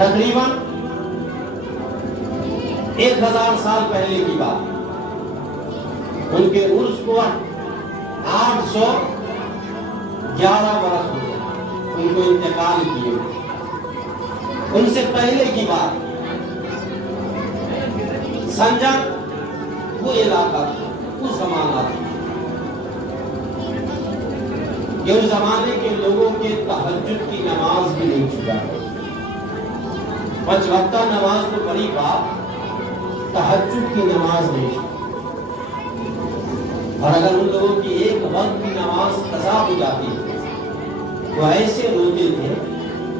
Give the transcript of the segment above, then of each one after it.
تقریباً 1000 سال پہلے کی بات. ان کے عرس کو 811 برس ہو گئے ان کو انتقال کیے. ان سے پہلے کی بات سنجر وہ علاقہ اس زمانہ تھا کہ اس زمانے کے لوگوں کے تہجد کی نماز بھی نہیں چھوٹا. 5 وقتہ نماز تو بڑی بات، تہجد کی نماز نہیں چھوٹا. اور اگر ان لوگوں کی ایک وقت کی نماز قضا ہو جاتی تو ایسے روتے تھے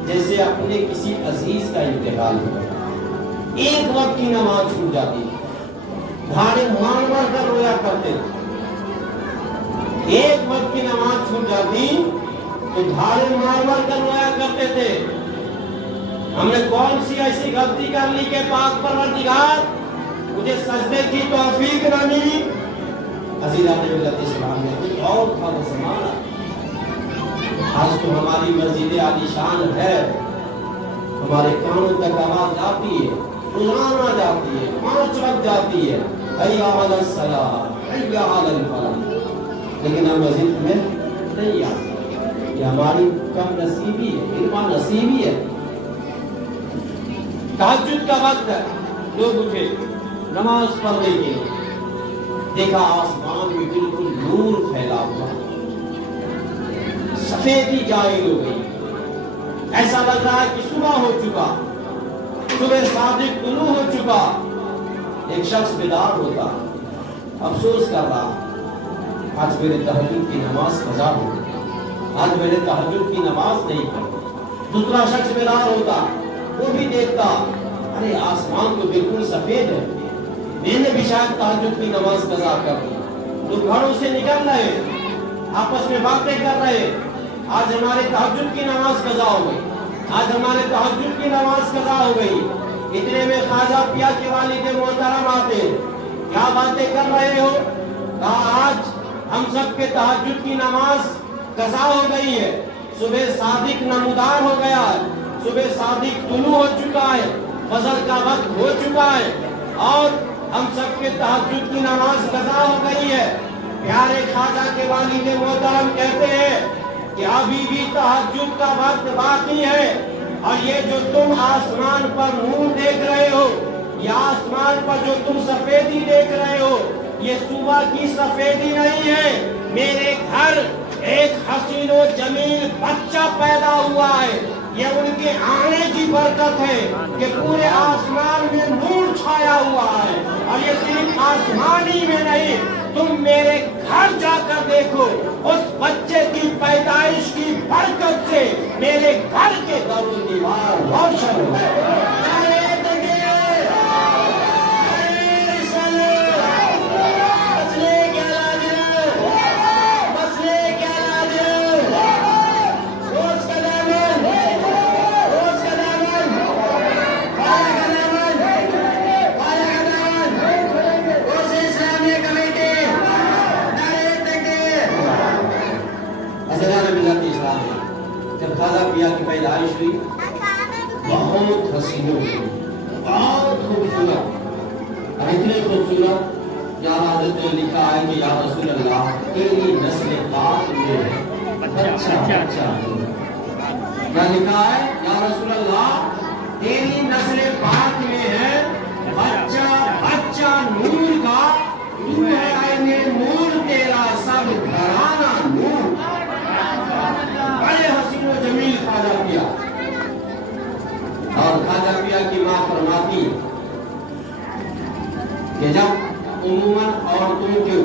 جیسے اپنے کسی عزیز کا انتقال ہو گیا. ایک وقت کی نماز چھوٹ جاتی تھی، دھاڑے مار مار کر رویا کرتے تھے. ایک وقت کی نماز چھوٹ جاتی تو دھاڑے مار مار کر رویا کرتے تھے. ہم نے کون سی ایسی غلطی کر لی کہ پاک پروردگار مجھے سجدے کی توفیق نہ ملی؟ عزیزان ملت اسلام نے کچھ اور تھا وہ زمانہ. آج تو ہماری مسجد عالی شان ہے، ہمارے کانوں تک آواز آتی ہے، اذان آ جاتی ہے، 5 وقت جاتی ہے، حی علی الصلاۃ، حی علی الفلاح، لیکن ہم مسجد میں نہیں آتے. یہ ہماری کم نصیبی ہے، علم نصیبی ہے. تہجد کا وقت ہے، لوگ اٹھے نماز پڑھنے کے لیے. دیکھا آسمان میں بالکل نور پھیلا ہوا، سفیدی جاری ہو گئی. ایسا لگ رہا ہے کہ صبح ہو چکا، صبح صادق طلوع ہو چکا. ایک شخص بیدار ہوتا، افسوس کر رہا آج میرے تہجد کی نماز قضا ہو گئی، آج میرے تہجد کی نماز نہیں پڑھی. دوسرا شخص بیدار ہوتا، وہ بھی دیکھتا ارے آسمان تو بالکل سفید ہے، میں نے بھی شاید تہجد کی نماز قضا کر دی. لوگ گھروں سے نکل رہے، آپس میں باتیں کر رہے، آج ہمارے تہجد کی نماز قضا ہو گئی، آج ہمارے تہجد کی نماز قضا ہو گئی. اتنے میں خواجہ پیا کے والد محترم آتے، کیا باتیں کر رہے ہو؟ کہا آج ہم سب کے تہجد کی نماز قضا ہو گئی ہے، صبح صادق نمودار ہو گیا ہے، صبح صادق طلوع ہو چکا ہے، فجر کا وقت ہو چکا ہے، اور ہم سب کے تہجد کی نماز قضا ہو گئی ہے. پیارے خواجہ کے والد محترم کہتے ہیں کہ ابھی بھی تہجد کا وقت باقی ہے، اور یہ جو تم آسمان پر نور دیکھ رہے ہو، یہ آسمان پر جو تم سفیدی دیکھ رہے ہو، یہ صبح کی سفیدی نہیں ہے. میرے گھر ایک حسین و جمیل بچہ پیدا ہوا ہے، یہ ان کے آنے کی برکت ہے کہ پورے آسمان میں نور چھایا ہوا ہے. اور یہ صرف آسمانی میں نہیں، تم میرے گھر جا کر دیکھو، اس بچے کی پیدائش کی برکت سے میرے گھر کے در و دیوار روشن ہو. جب خواجہ پیا کی پیدائش ہوئی بہت حسین ہوئی، بہت خوبصورت، اور اتنے خوبصورت یہاں حضرت نے لکھا ہے کہ یا رسول اللہ تیری نسل پاک میں بچہ کیا لکھا ہے؟ یا رسول اللہ تیری نسل پاک میں ہے بچہ بچہ نور کا، تو ہے عین نور تیرا سب گھرانہ نور. بڑے حسین و جمیل خواجہ پیا. اور خواجہ پیا کی ماں فرماتی کہ جب عموماً عورتوں کے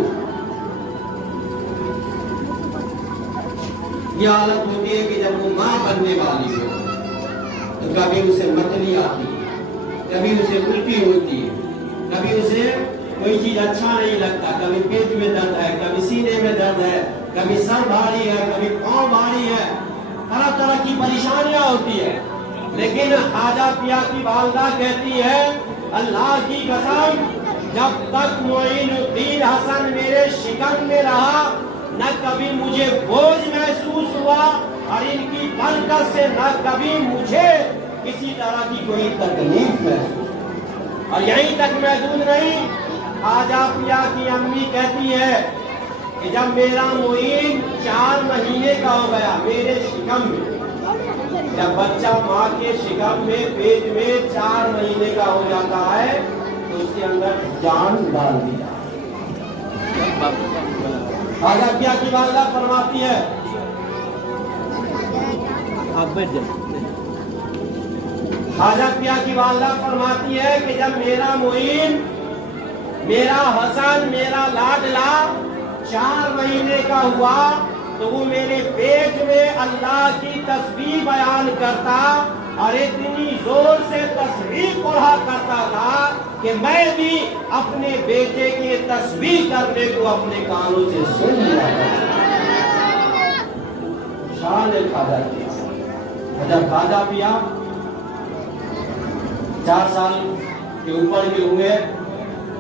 یہ حالت ہوتی ہے کہ جب وہ ماں بننے والی ہو تو کبھی اسے متلی آتی ہے، کبھی اسے الٹی ہوتی ہے، کبھی اسے کوئی چیز اچھا نہیں لگتا، کبھی پیٹ میں درد ہے، کبھی سینے میں درد ہے، کبھی سر بھاری ہے، کبھی پاؤں بھاری ہے، طرح طرح کی پریشانیاں ہوتی ہے. لیکن خواجہ پیا کی والدہ کہتی ہے اللہ کی قسم جب تک معین الدین حسن میرے شکم میں رہا نہ کبھی مجھے بوجھ محسوس ہوا، اور ان کی برکت سے نہ کبھی مجھے کسی طرح کی کوئی تکلیف محسوس، اور یہیں تک محدود نہیں، خواجہ پیا کی امی کہتی ہے کہ جب میرا معین 4 مہینے کا ہو گیا میرے شکم میں، جب بچہ ماں کے شکم میں پیٹ میں 4 مہینے کا ہو جاتا ہے تو اس کے اندر جان ڈال دی جاتی ہے۔ خواجہ پیا کی والدہ فرماتی ہے، خواجہ پیا کی والدہ فرماتی ہے کہ جب میرا معین، میرا حسن، میرا لاڈلا 4 مہینے کا ہوا تو وہ میرے پیٹ میں اللہ کی تسبیح بیان کرتا اور اتنی زور سے تسبیح پڑھا کرتا تھا کہ میں بھی اپنے بیٹے کے تسبیح کرنے کو اپنے کانوں سے سن لیا کرتا۔ شان خواجہ پیا، جب خواجہ پیا 4 سال کے اوپر کے ہوئے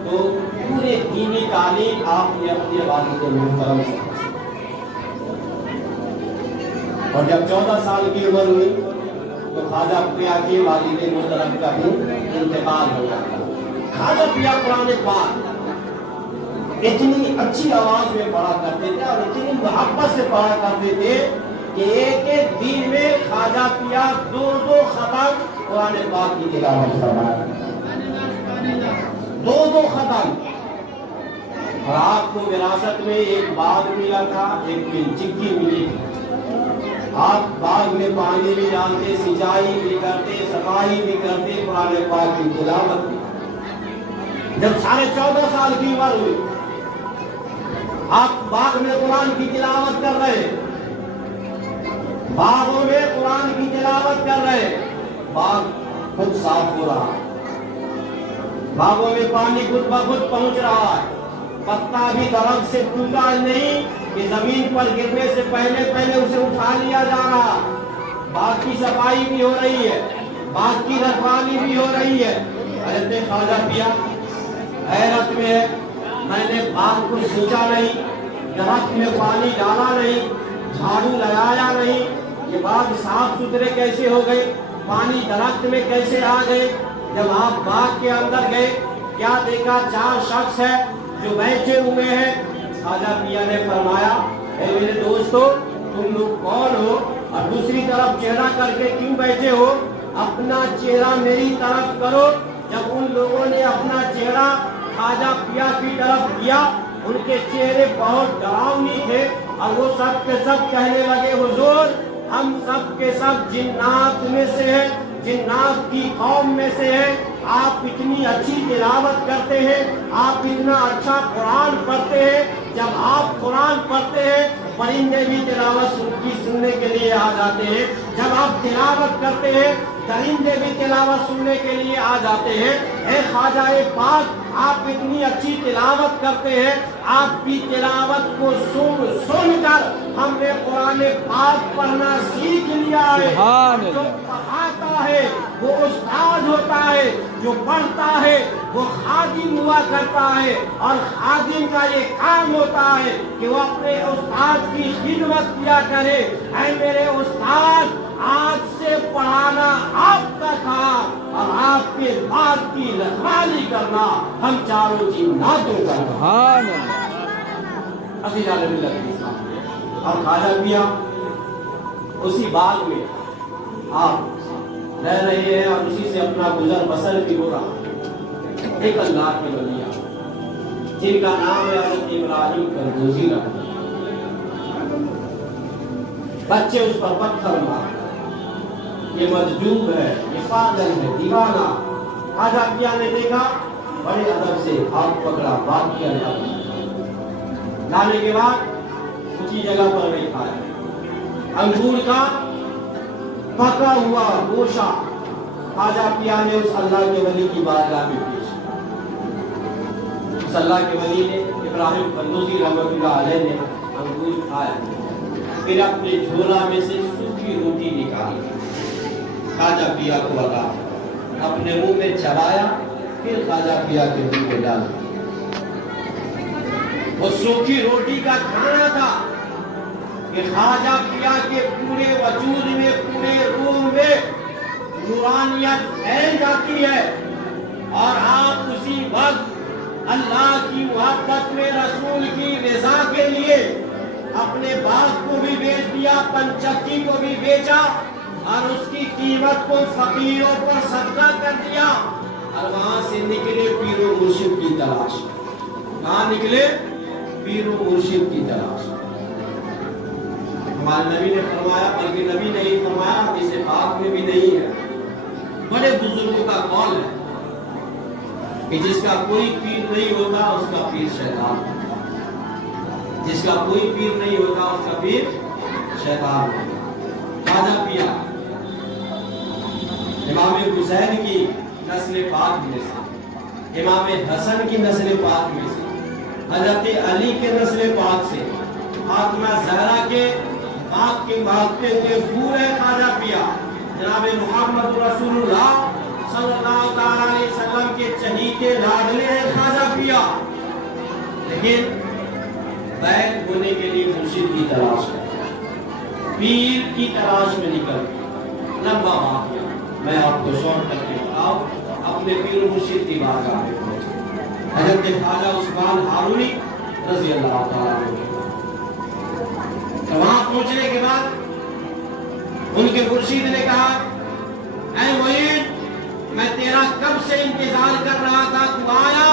تو پورے دینی تعلیم آپ نے اپنے والد محترم سے، اور جب 14 سال کی عمر ہوئی تو خواجہ پیا کے والد محترم کا بھی انتقال ہو جاتا۔ خواجہ پیا قرآن پاک اتنی اچھی آواز میں پڑھا کرتے تھے اور اتنی محبت سے پڑھا کرتے تھے کہ ایک ایک دن میں خواجہ پیا 2 ختم قرآن پاک کی تلاوت فرمایا، 2 ختم۔ اور آپ کو وراثت میں ایک باغ ملا تھا، ایک چکی ملی تھی، آپ باغ میں پانی بھی ڈالتے، سینچائی بھی کرتے، صفائی بھی کرتے، قرآن پاک کی تلاوت بھی۔ جب 14.5 سال کی عمر ہوئی آپ باغ میں قرآن کی تلاوت کر رہے، باغوں میں قرآن کی تلاوت کر رہے، باغ خود صاف ہو رہا، باغوں میں پانی خود بخود پہنچ رہا ہے، پتا بھی درخت سے ٹوٹا نہیں کہ زمین پر گرنے سے پہلے اسے اٹھا لیا جا رہا، باغ کی صفائی بھی ہو رہی ہے، باغ کی رکھوالی بھی ہو رہی ہے۔ حضرت خواجہ پیا حیرت میں ہے، میں نے باغ کو سینچا نہیں، درخت میں پانی ڈالا نہیں، جھاڑو لگایا نہیں، یہ باغ صاف ستھرے کیسے ہو گئے، پانی درخت میں کیسے آ گئے؟ جب آپ باغ کے اندر گئے کیا دیکھا؟ 4 شخص ہیں جو بیٹھے ہوئے ہیں۔ خواجہ پیا نے فرمایا، اے میرے دوستو تم لوگ کون ہو اور دوسری طرف چہرہ کر کے کیوں بیٹھے ہو؟ اپنا چہرہ میری طرف کرو۔ جب ان لوگوں نے اپنا چہرہ خواجہ پیا کی طرف کیا، ان کے چہرے بہت ڈراؤنی تھے اور وہ سب کے سب کہنے لگے، حضور ہم سب کے سب جنات میں سے ہیں، جنات کی قوم میں سے ہیں، آپ اتنی اچھی تلاوت کرتے ہیں، آپ اتنا اچھا قرآن پڑھتے ہیں، جب آپ قرآن پڑھتے ہیں پرندے بھی تلاوت سننے کے لیے آ جاتے ہیں، جب آپ تلاوت کرتے ہیں درندے بھی تلاوت سننے کے لیے آ جاتے ہیں۔ اے خواجہ پاک آپ اتنی اچھی تلاوت کرتے ہیں، آپ کی تلاوت کو سن کر ہم نے قرآن پاک پڑھنا سیکھ لیا ہے۔ جو پڑھاتا ہے وہ استاد ہوتا ہے، جو پڑھتا ہے وہ خادم ہوا کرتا ہے، اور خادم کا یہ کام ہوتا ہے کہ وہ اپنے استاد کی خدمت کیا کرے۔ اے میرے استاد آج سے پڑھانا آپ کا کام اور آپ کے بعد کی رکھوالی کرنا ہم چاروں جناتوں کا کام۔ اور خواجہ پیا اسی باغ میں آپ رہ رہے ہیں اور اسی سے اپنا گزر بسر بھی ہو رہا۔ ایک اللہ کے ولی جن کا نام ہے حضرت ابراہیم قرضوزی رحمۃ اللہ، بچے اس پر پتھر مارتے، یہ مجذوب ہے، یہ پاگل ہے، دیوانہ۔ خواجہ پیا نے دیکھا، بڑے ادب سے ہاتھ پکڑا، بات کیا لانے کے بعد اونچی جگہ پر نہیں کھایا، انگور کا پکا ہوا گوشہ خواجہ پیا نے اس اللہ کے ولی کی بارگاہ میں پیش کیا۔ اس اللہ کے ولی نے ابراہیم قرضوزی رحمۃ اللہ علیہ نے انگور کھایا، پھر اپنے جھولا میں سے سوکھی روٹی نکالی، خواجہ پیا کو عطا، اپنے منہ میں چبایا، پھر خواجہ پیا کے منہ میں ڈال دیا۔ وہ سوکھی روٹی کا کھانا تھا کہ خواجہ پیا کے پورے وجود میں، پورے روح میں نورانی روحانیت پھیل جاتی ہے اور آپ اسی وقت اللہ کی محبت میں رسول کی رضا کے لیے اپنے باپ کو بھی بیچ دیا، پنچکی کو بھی بیچا اور اس کی قیمت کو فقیروں پر صدقہ کر دیا اور وہاں سے نکلے پیر و مرشد کی تلاش۔ کہاں نکلے؟ پیر و مرشد کی تلاش۔ ہمارے نبی نے فرمایا، بلکہ نبی نے ہی فرمایا، حدیث پاک میں بھی نہیں ہے، بڑے بزرگوں کا قول ہے کہ جس کا کوئی پیر نہیں ہوتا اس کا پیر شیطان ہے، جس کا کوئی پیر نہیں ہوتا اس کا پیر شیطان ہے۔ خواجہ پیا امام حسین کی نسل پاک میں سے، امام حسن کی نسل پاک میں سے، حضرت علی کے نسل پاک سے، فاطمہ زہرا کے پاک کے مانگتے ہوئے پورے خواجہ پیا جناب محمد رسول اللہ صلی اللہ علیہ وسلم کے چہیتے لاڈلے ہیں خواجہ پیا، لیکن بیعت ہونے کے لیے مرشد کی تلاش ہے، پیر کی تلاش میں نکل لمبا واقعہ میں آپ کو شارٹ کر کے بتاؤں۔ اپنے پیر و مرشد کی بارگاہ میں پہنچے حضرت خواجہ عثمان ہارونی رضی اللہ تعالیٰ عنہ۔ وہاں پہنچنے کے بعد ان کے مرشد نے کہا، اے معین میں تیرا کب سے انتظار کر رہا تھا، تو آیا،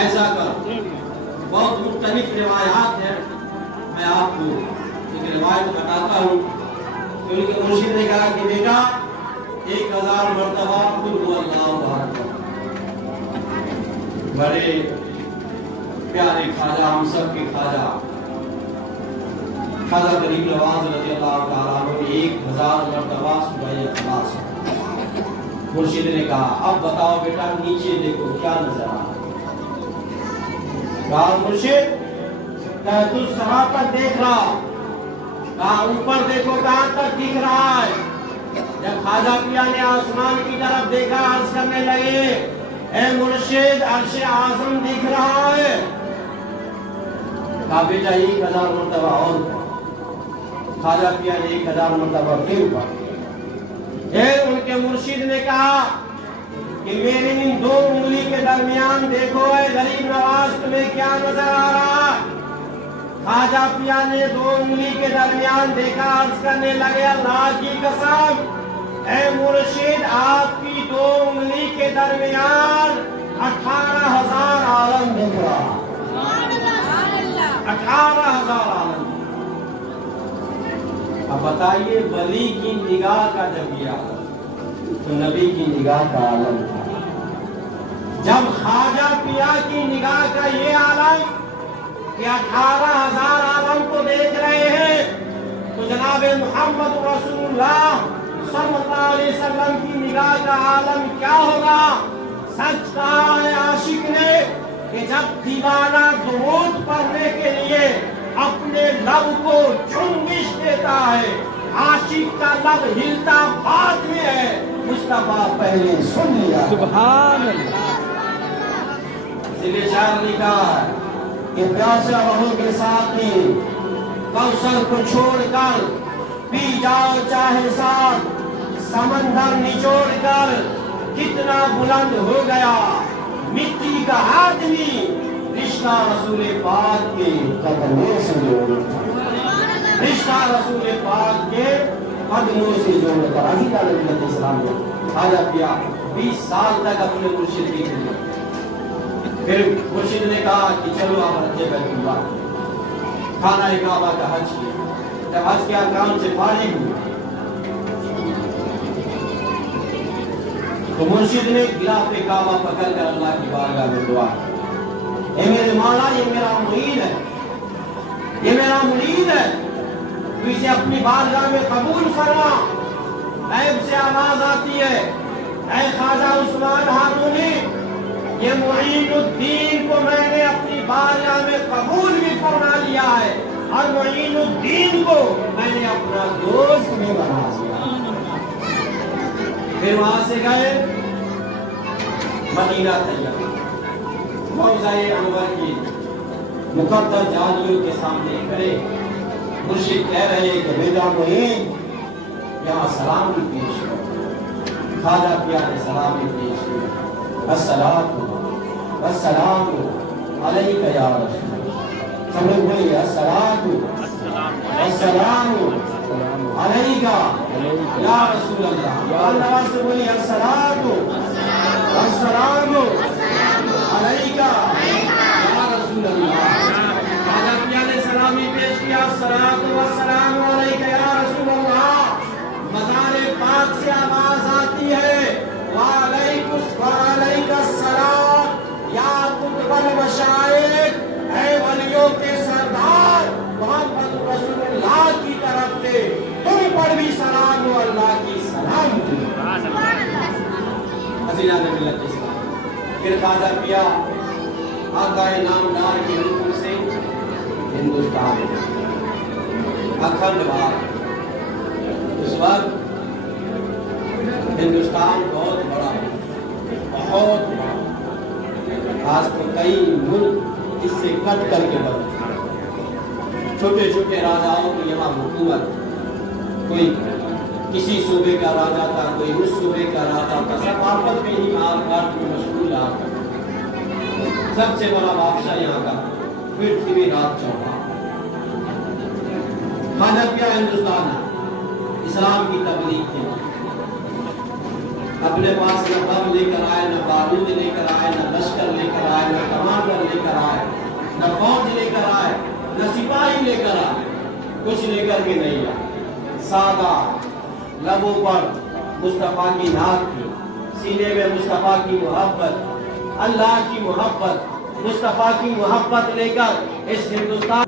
ایسا کر۔ بہت مختلف روایات ہیں، میں آپ کو ایک روایت بتاتا ہوں۔ ان کے مرشد نے کہا کہ بیٹا 1000 مرتبہ قل هو اللہ اکبر۔ بڑے پیارے خواجہ، ہم سب کے خواجہ خواجہ غریب نواز رضی اللہ تعالیٰ عنہ نے 1000 مرتبہ سورہ اخلاص۔ مرشد نے کہا اب بتاؤ بیٹا نیچے دیکھو کیا نظر آ رہا ہے؟ کہا مرشد کہا تو سرا تک دیکھ رہا، کہا اوپر دیکھو کہاں تک دکھ رہا ہے؟ جب خواجہ پیا نے آسمان کی طرف دیکھا عرض کرنے لگے، اے مرشد عرش اعظم دکھ رہا ہے۔ کہا بیٹا 1000 مرتبہ اور پڑھ۔ خواجہ پیا نے 1000 مرتبہ پھر پڑھ۔ پھر ان کے مرشد نے کہا کہ میری ان 2 انگلی کے درمیان دیکھو اے غریب نواز تمہیں کیا نظر آ رہا ہے؟ خواجہ پیا نے 2 انگلی کے درمیان دیکھا، عرض کرنے لگے اللہ کی قسم اے مرشد آپ کی 2 انگلی کے درمیان 18,000 عالم دیکھ رہا، 18,000 عالم۔ اب بتائیے ولی کی نگاہ کا جب یہ عالم تو نبی کی نگاہ کا عالم تھا۔ جب خواجہ پیا کی نگاہ کا یہ عالم کہ 18,000 عالم کو دیکھ رہے ہیں تو جناب محمد رسول اللہ صلی اللہ علیہ وسلم کی نگاہ کا عالم کیا ہوگا؟ سچ کہا ہے عاشق نے کہ جب دیوانہ درود پڑھنے کے لیے اپنے لب کو جنبش دیتا ہے، عاشق کا لب ہلتا بعد میں ہے، مصطفیٰ پہلے سن لیا۔ سبحان اللہ۔ ذیل شعر لکھا ہے کہ پیاسے رہو کے ساتھی کوثر کو چھوڑ کر پی جاؤ چاہے ساتھ، سمندر نچوڑ کر کتنا بلند ہو گیا مٹی کا آدمی، رشتہ رسول پاک کے قدموں سے جوڑ کر، رشتہ رسول پاک کے قدموں سے جوڑ کر۔ عزیز علیہ السلام نے خواجہ پیا 20 سال تک اپنے مرشد کی خدمت۔ پھر مرشد نے کہا کہ چلو آپ رکھے بیت اللہ، خانہ کعبہ کا حج کیا۔ جب حج کے احکام سے فارغ ہوئے تو مرشد نے غلاف کعبہ پکڑ کر اللہ کی بارگاہ میں دعا کی، اے میرے مولا یہ میرا مرید ہے، یہ میرا مرید ہے، تو اسے اپنی بارگاہ میں قبول فرما۔ غیب سے آواز آتی ہے، اے خواجہ عثمان ہارونی یہ معین الدین کو میں نے اپنی بارگاہ میں قبول بھی فرما لیا ہے اور معین الدین کو میں نے اپنا دوست بھی بنا لیا۔ پھر وہاں سے گئے مدینہ طیبہ، روضہ انور کی مقدس جھالیوں کے سامنے کھڑے، مرشد کہہ رہے کہ بیٹا معین یہاں سلام بھی پیش ہو. خواجہ پیا نے سلام بھی پیش کیا. الصلاۃ والسلام علیک یا رسول اللہ. سب لوگ بولیے الصلاۃ والسلام علیک یا رسول اللہ. اور نواز سے بولیے الصلاۃ والسلام علیک یا رسول اللہ. خواجہ پیا نے سلامی پیش کیا. الصلاۃ والسلام علیک یا رسول اللہ. مزار پاک سے آواز آتی ہے وعلیک السلام یا قطب المشائخ، اے ولیوں کے سردار محمد رسول اللہ کی طرف سے تم پر بھی سلام ہو، اللہ کی سلام ہو. عزیزان ملت اسلام، پھر خواجہ پیا آقا نامدار کے حکم سے ہندوستان اکھنڈ بھارت. اس وقت ہندوستان بہت بڑا، بہت بڑا. آج تو کئی ملک اس سے کٹ کر کے بنے. چھوٹے چھوٹے راجاؤں کی یہاں حکومت، کوئی کسی صوبے کا راجا تھا، کوئی اس صوبے کا راجا تھا، سب آپس میں ہی مار کاٹ میں مشغول آ کر. سب سے بڑا بادشاہ یہاں کا پرتھوی راج چوہان. خواجہ پیا ہندوستان ہے، اسلام کی تبلیغ کے لیے. اپنے پاس نہ بم لے کر آئے، نہ بارود لے کر آئے، نہ لشکر لے کر آئے، نہ کمانڈر لے کر آئے، نہ فوج لے کر آئے، نہ سپاہی لے کر آئے. کچھ لے کر کے نہیں آئے. سادہ لبوں پر مصطفیٰ کی نعت تھی، سینے میں مصطفیٰ کی محبت، اللہ کی محبت، مصطفیٰ کی محبت لے کر اس ہندوستان